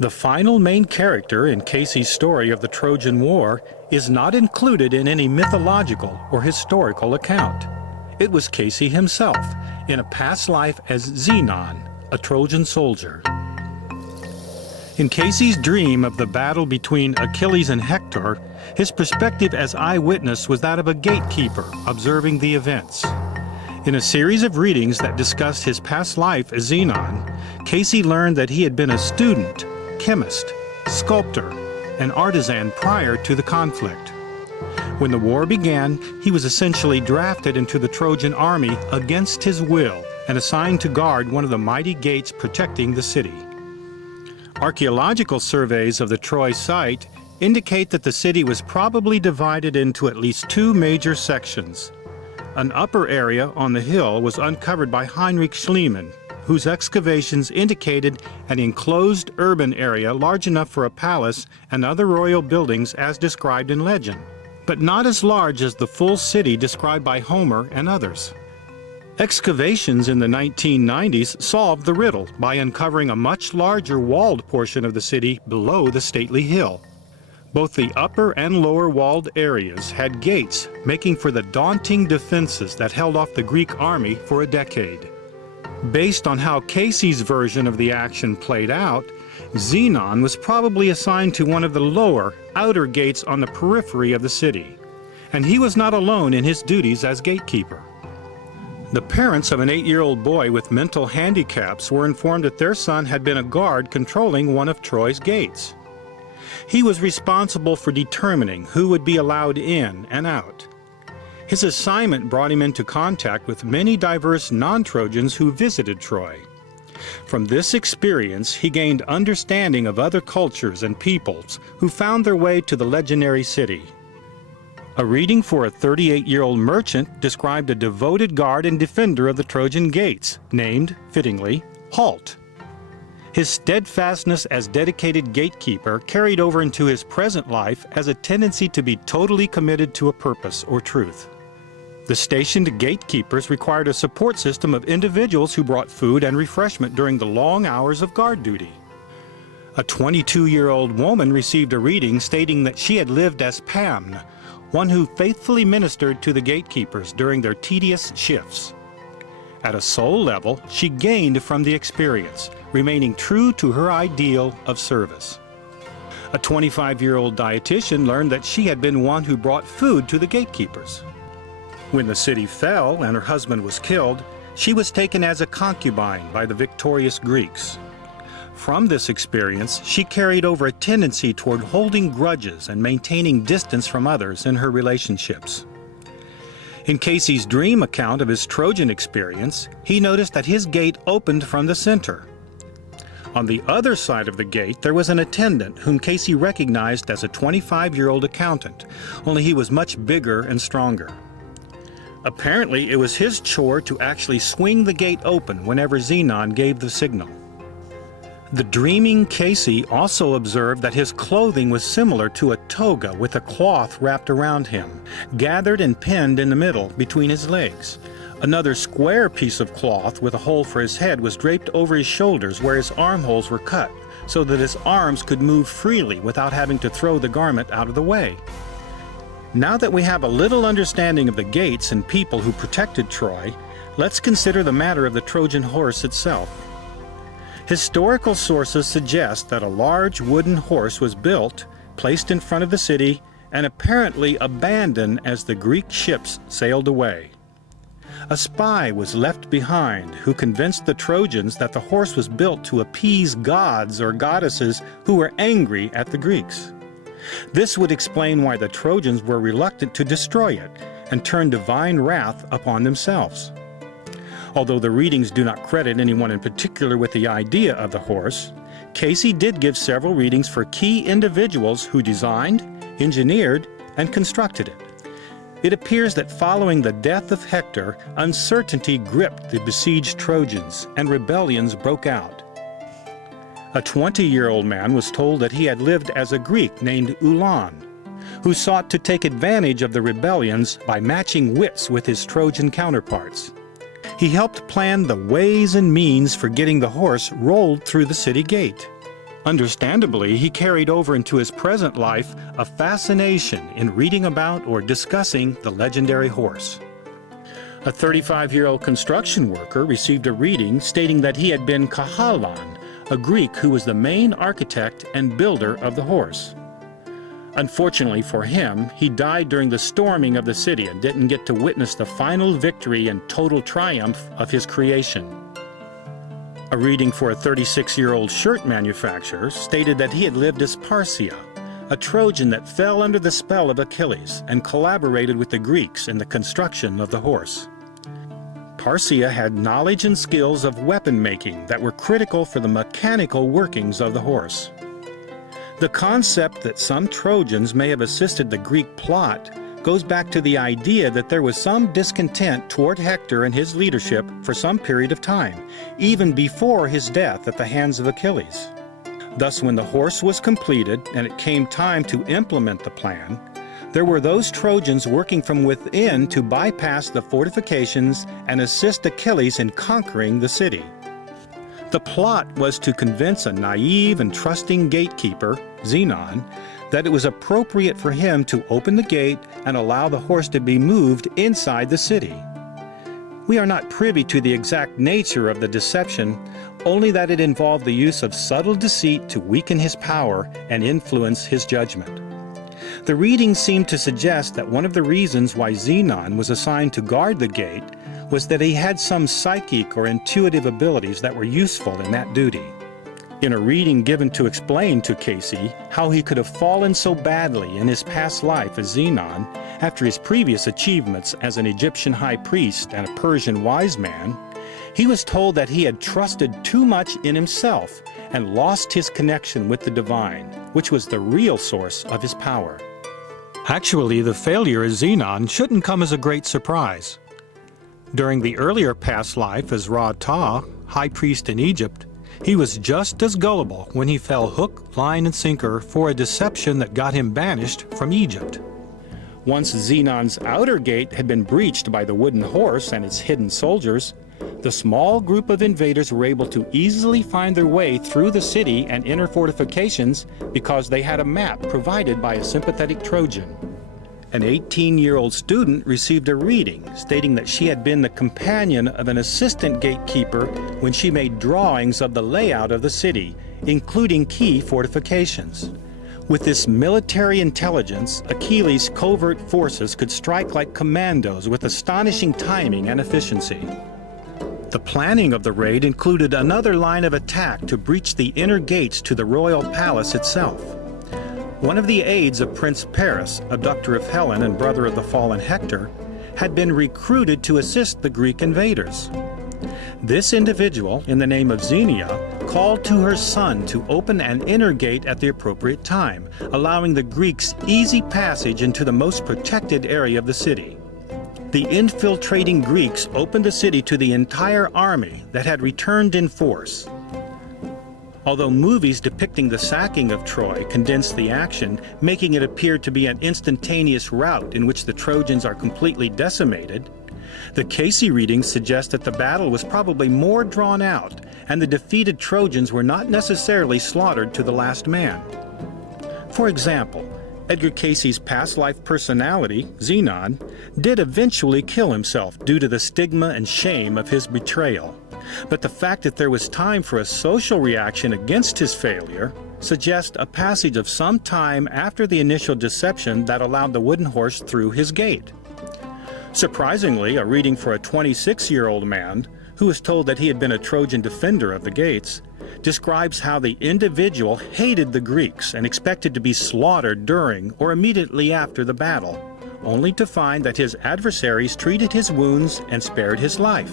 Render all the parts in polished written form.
The final main character in Casey's story of the Trojan War is not included in any mythological or historical account. It was Casey himself, in a past life as Xenon, a Trojan soldier. In Casey's dream of the battle between Achilles and Hector, his perspective as eyewitness was that of a gatekeeper observing the events. In a series of readings that discussed his past life as Xenon, Casey learned that he had been a student, chemist, sculptor, and artisan prior to the conflict. When the war began, he was essentially drafted into the Trojan army against his will and assigned to guard one of the mighty gates protecting the city. Archaeological surveys of the Troy site indicate that the city was probably divided into at least two major sections. An upper area on the hill was uncovered by Heinrich Schliemann, whose excavations indicated an enclosed urban area large enough for a palace and other royal buildings as described in legend, but not as large as the full city described by Homer and others. Excavations in the 1990s solved the riddle by uncovering a much larger walled portion of the city below the stately hill. Both the upper and lower walled areas had gates, making for the daunting defenses that held off the Greek army for a decade. Based on how Casey's version of the action played out, Xenon was probably assigned to one of the lower, outer gates on the periphery of the city. And he was not alone in his duties as gatekeeper. The parents of an 8-year-old boy with mental handicaps were informed that their son had been a guard controlling one of Troy's gates. He was responsible for determining who would be allowed in and out. His assignment brought him into contact with many diverse non-Trojans who visited Troy. From this experience, he gained understanding of other cultures and peoples who found their way to the legendary city. A reading for a 38-year-old merchant described a devoted guard and defender of the Trojan gates, named, fittingly, Halt. His steadfastness as dedicated gatekeeper carried over into his present life as a tendency to be totally committed to a purpose or truth. The stationed gatekeepers required a support system of individuals who brought food and refreshment during the long hours of guard duty. A 22-year-old woman received a reading stating that she had lived as Pamn, one who faithfully ministered to the gatekeepers during their tedious shifts. At a soul level, she gained from the experience, remaining true to her ideal of service. A 25-year-old dietitian learned that she had been one who brought food to the gatekeepers. When the city fell and her husband was killed, she was taken as a concubine by the victorious Greeks. From this experience, she carried over a tendency toward holding grudges and maintaining distance from others in her relationships. In Casey's dream account of his Trojan experience, he noticed that his gate opened from the center. On the other side of the gate, there was an attendant whom Casey recognized as a 25-year-old accountant, only he was much bigger and stronger. Apparently, it was his chore to actually swing the gate open whenever Xenon gave the signal. The dreaming Casey also observed that his clothing was similar to a toga with a cloth wrapped around him, gathered and pinned in the middle between his legs. Another square piece of cloth with a hole for his head was draped over his shoulders where his armholes were cut, so that his arms could move freely without having to throw the garment out of the way. Now that we have a little understanding of the gates and people who protected Troy, let's consider the matter of the Trojan horse itself. Historical sources suggest that a large wooden horse was built, placed in front of the city, and apparently abandoned as the Greek ships sailed away. A spy was left behind who convinced the Trojans that the horse was built to appease gods or goddesses who were angry at the Greeks. This would explain why the Trojans were reluctant to destroy it and turn divine wrath upon themselves. Although the readings do not credit anyone in particular with the idea of the horse, Casey did give several readings for key individuals who designed, engineered, and constructed it. It appears that following the death of Hector, uncertainty gripped the besieged Trojans and rebellions broke out. A 20-year-old man was told that he had lived as a Greek named Ulan, who sought to take advantage of the rebellions by matching wits with his Trojan counterparts. He helped plan the ways and means for getting the horse rolled through the city gate. Understandably, he carried over into his present life a fascination in reading about or discussing the legendary horse. A 35-year-old construction worker received a reading stating that he had been Kahalan, a Greek who was the main architect and builder of the horse. Unfortunately for him, he died during the storming of the city and didn't get to witness the final victory and total triumph of his creation. A reading for a 36-year-old shirt manufacturer stated that he had lived as Parsia, a Trojan that fell under the spell of Achilles and collaborated with the Greeks in the construction of the horse. Parsia had knowledge and skills of weapon making that were critical for the mechanical workings of the horse. The concept that some Trojans may have assisted the Greek plot goes back to the idea that there was some discontent toward Hector and his leadership for some period of time, even before his death at the hands of Achilles. Thus, when the horse was completed and it came time to implement the plan, there were those Trojans working from within to bypass the fortifications and assist Achilles in conquering the city. The plot was to convince a naive and trusting gatekeeper, Zenon, that it was appropriate for him to open the gate and allow the horse to be moved inside the city. We are not privy to the exact nature of the deception, only that it involved the use of subtle deceit to weaken his power and influence his judgment. The reading seemed to suggest that one of the reasons why Zenon was assigned to guard the gate was that he had some psychic or intuitive abilities that were useful in that duty. In a reading given to explain to Casey how he could have fallen so badly in his past life as Zenon after his previous achievements as an Egyptian high priest and a Persian wise man, he was told that he had trusted too much in himself and lost his connection with the divine, which was the real source of his power. Actually, the failure as Zenon shouldn't come as a great surprise. During the earlier past life as Ra-Ta, high priest in Egypt, he was just as gullible when he fell hook, line, and sinker for a deception that got him banished from Egypt. Once Zenon's outer gate had been breached by the wooden horse and its hidden soldiers, the small group of invaders were able to easily find their way through the city and inner fortifications because they had a map provided by a sympathetic Trojan. An 18-year-old student received a reading stating that she had been the companion of an assistant gatekeeper when she made drawings of the layout of the city, including key fortifications. With this military intelligence, Achilles' covert forces could strike like commandos with astonishing timing and efficiency. The planning of the raid included another line of attack to breach the inner gates to the royal palace itself. One of the aides of Prince Paris, abductor of Helen and brother of the fallen Hector, had been recruited to assist the Greek invaders. This individual, in the name of Xenia, called to her son to open an inner gate at the appropriate time, allowing the Greeks easy passage into the most protected area of the city. The infiltrating Greeks opened the city to the entire army that had returned in force. Although movies depicting the sacking of Troy condensed the action, making it appear to be an instantaneous rout in which the Trojans are completely decimated, the Casey readings suggest that the battle was probably more drawn out, and the defeated Trojans were not necessarily slaughtered to the last man. For example, Edgar Casey's past life personality, Zenon, did eventually kill himself due to the stigma and shame of his betrayal. But the fact that there was time for a social reaction against his failure suggests a passage of some time after the initial deception that allowed the wooden horse through his gate. Surprisingly, a reading for a 26-year-old man, who was told that he had been a Trojan defender of the gates, describes how the individual hated the Greeks and expected to be slaughtered during or immediately after the battle, only to find that his adversaries treated his wounds and spared his life.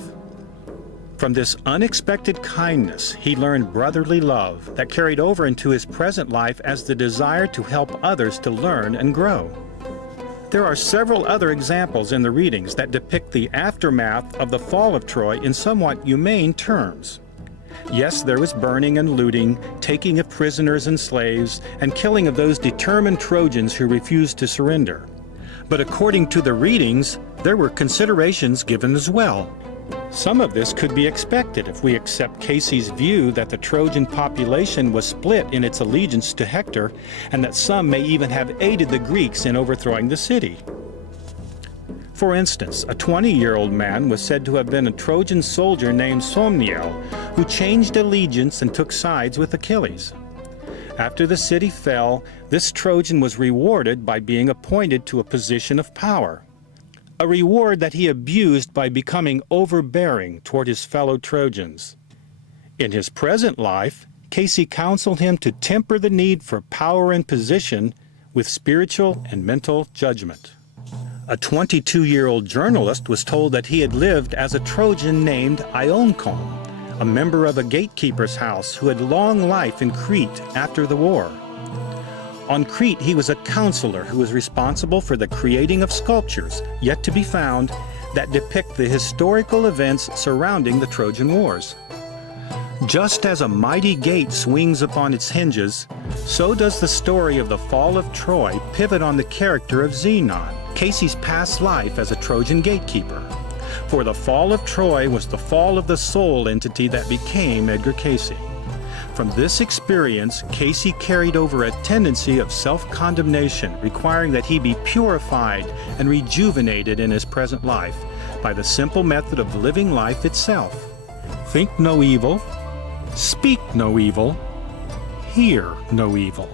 From this unexpected kindness, he learned brotherly love that carried over into his present life as the desire to help others to learn and grow. There are several other examples in the readings that depict the aftermath of the fall of Troy in somewhat humane terms. Yes, there was burning and looting, taking of prisoners and slaves, and killing of those determined Trojans who refused to surrender. But according to the readings, there were considerations given as well. Some of this could be expected if we accept Casey's view that the Trojan population was split in its allegiance to Hector, and that some may even have aided the Greeks in overthrowing the city. For instance, a 20-year-old man was said to have been a Trojan soldier named Somniel, who changed allegiance and took sides with Achilles. After the city fell, this Trojan was rewarded by being appointed to a position of power, a reward that he abused by becoming overbearing toward his fellow Trojans. In his present life, Casey counseled him to temper the need for power and position with spiritual and mental judgment. A 22-year-old journalist was told that he had lived as a Trojan named Ioncon, a member of a gatekeeper's house who had long life in Crete after the war. On Crete, he was a counselor who was responsible for the creating of sculptures, yet to be found, that depict the historical events surrounding the Trojan Wars. Just as a mighty gate swings upon its hinges, so does the story of the fall of Troy pivot on the character of Zenon, Casey's past life as a Trojan gatekeeper. For the fall of Troy was the fall of the soul entity that became Edgar Casey. From this experience, Casey carried over a tendency of self-condemnation, requiring that he be purified and rejuvenated in his present life by the simple method of living life itself. Think no evil, speak no evil, hear no evil.